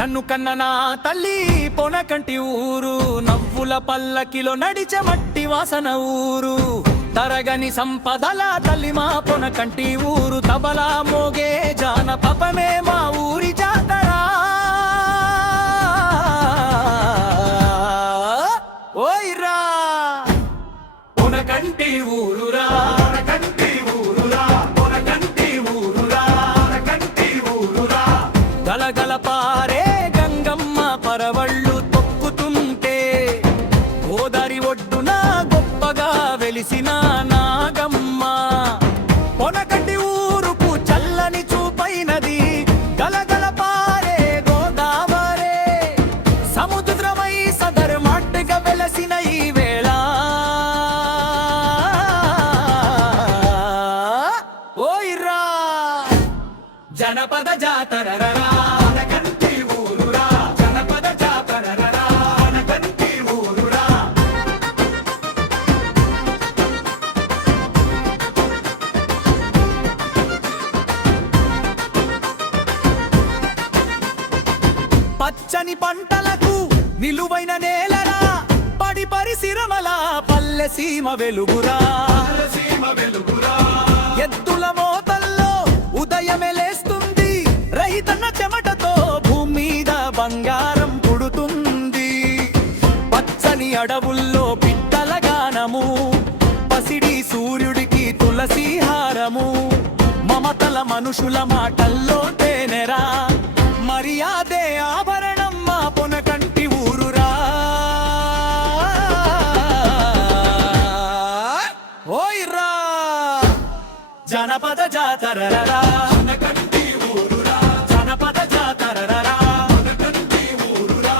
నన్ను కన్న నా తల్లి పొనకంటి ఊరు, నవ్వుల పల్లకిలో నడిచే మట్టి వాసన ఊరు, తరగని సంపదల తల్లి మా పొనకంటి ఊరు, తబలా మోగే జానపదమే మా ఊరి జాతర. ఓయ్రా పొనకంటి ఊరురా, పొనకంటి ఊరురా, పొనకంటి ఊరురా, పొనకంటి ఊరురా. గలగల పారే గంగమ్మ పరవళ్ళు తొక్కుతుంటే, గోదారి ఒడ్డున గొప్పగా వెలిసిన నాగమ్మ. పొనకంటి ఊరుకు చల్లని చూపైనది గలగల పారే గోదావరే, సముద్రమై సదర్ మాట్టుగా వెలసిన ఈ వేళ. ఓయ్రా జనపద జాతరరా, పొనకంటి ఊరురా, జనపద జాతరరా, పొనకంటి ఊరురా. పచ్చని పంటలకు నిలువైన నేలరా, పడి పరిశ్రమల పల్లె సీమ వెలుగురా, ఎద్దుల మోతల్లో ఉదయమే లేస్తుంది, రైతన్న చెమటతో భూమి మీద బంగారం పుడుతుంది. పచ్చని అడవుల్లో బిడ్డల గానము, పసిడి సూర్యుడికి తులసి హారము, మమతల మనుషుల మాటల్లో తేనెరా, మర్యాదే ఆభరణం మా పొనకంటి ఊరురా. ఓయ్రా జనపద జాతరరా, పొనకంటి ఊరురా, జనపద జాతరరా, పొనకంటి ఊరురా.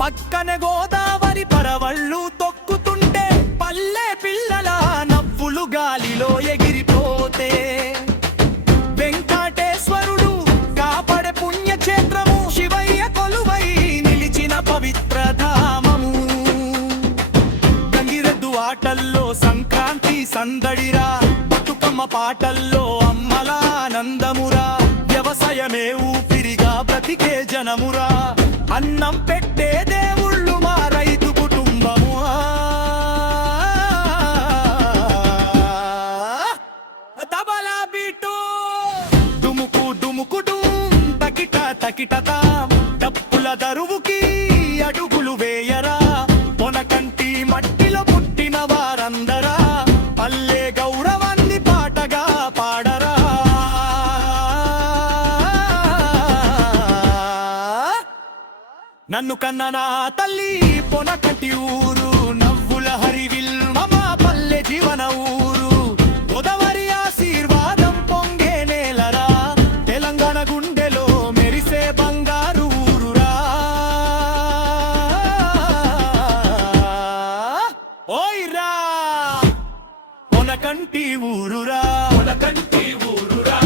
పక్కన గోదావరి పరవళ్ళు తొక్కుతుంటే, పల్లె పిల్లల నవ్వులు గాలిలో ఎగిరిపోతే, వెంకటేశ్వరుడు కాపాడే పుణ్యక్షేత్రము, శివయ్య కొలువై నిలిచిన పవిత్ర ధామము. గంగిరెద్దు ఆటల్లో సంక్రాంతి సందడిరా, బతుకమ్మ పాటల్లో అమ్మల ఆనందమురా, వ్యవసాయమే ఊపిరిగా బ్రతికే జనమురా, అన్నం పెట్టే దేవుళ్ళు మా రైతు కుటుంబము. తబలా బీటు డుముకు డుముకు డుమ్, తకిట తకిటత, డప్పుల దరువుకి అడుగులు వేయరా, పొనకంటి మట్టిలో పుట్టిన వారందరా, పల్లె గౌరవాన్ని పాటగా పాడరా. నన్ను కన్న నా తల్లి పొనకంటి ఊరు, నవ్వుల హరివిల్లు మా పల్లె జీవన ఊరు, గోదావరి ఆశీర్వాదం పొంగే నేలరా, తెలంగాణ గుండెలో మెరిసే బంగారు ఊరురా. ఓయ్రా పొనకంటి ఊరురా, పొనకంటి ఊరురా.